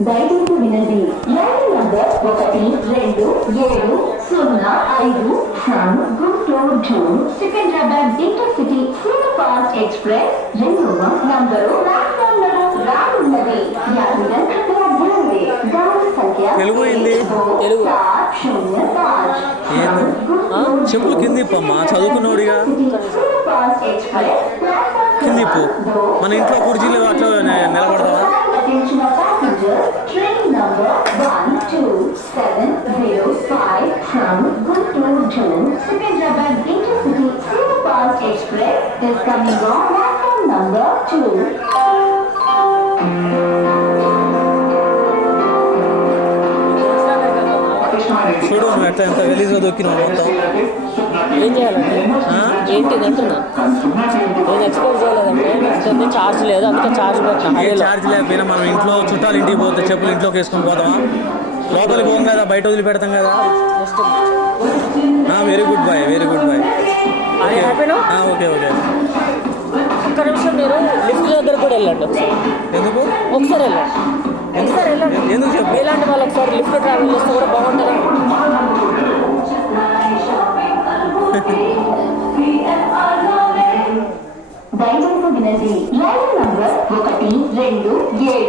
దయచేసి వినండి రైలు నంబర్ ఒకటి రెండు ఏడు సున్నా ఐదు from Guntur to Secunderabad intercity super fast express రెండవ నంబరు రానున్నది తెలుగు? తెలుగు. ఏంది? ఆ? చెప్పులు కింద ఇప్పమ్మా, చదువుకున్నోడిగా. కింద ఇప్పు మన ఇంట్లో కుర్చీలు అట్లా train number 12705 from Guntur to Secunderabad Intercity Superfast Express is coming on platform number 2. చూడు ఎట్లా ఎంత గలీజ్గా దొక్కినావు మొత్తం ఏం చేయాలండి? ఏంటి అంటున్నా నేను ఎక్స్ప్లెయిన్ చేయలేదంటే నాకు ఛార్జ్ లేదు అందుకే ఛార్జ్ పెట్టిన ఛార్జ్ లేకపోయినా మనం ఇంట్లో చుట్టాలు ఇంటికి పోతే చెప్పులు ఇంట్లోకి వేసుకొని పోతామా? లోపలికి పోం కదా బయట వదిలి పెడతాం కదా very good boy very good boy okay okay ఒక్క నిమిషం మీరు లిఫ్ట్ దగ్గర కూడా వెళ్ళండి ఒకసారి. ఎందుకు? ఒకసారి వెళ్ళండి. ఒకసారి వెళ్ళండి. ఎందుకు చెప్పు? ఇలాంటి వాళ్ళు ఒకసారి లిఫ్ట్ ట్రావెల్ చేస్తే కూడా బాగుంటుంది? దయచేసి వినండి రైలు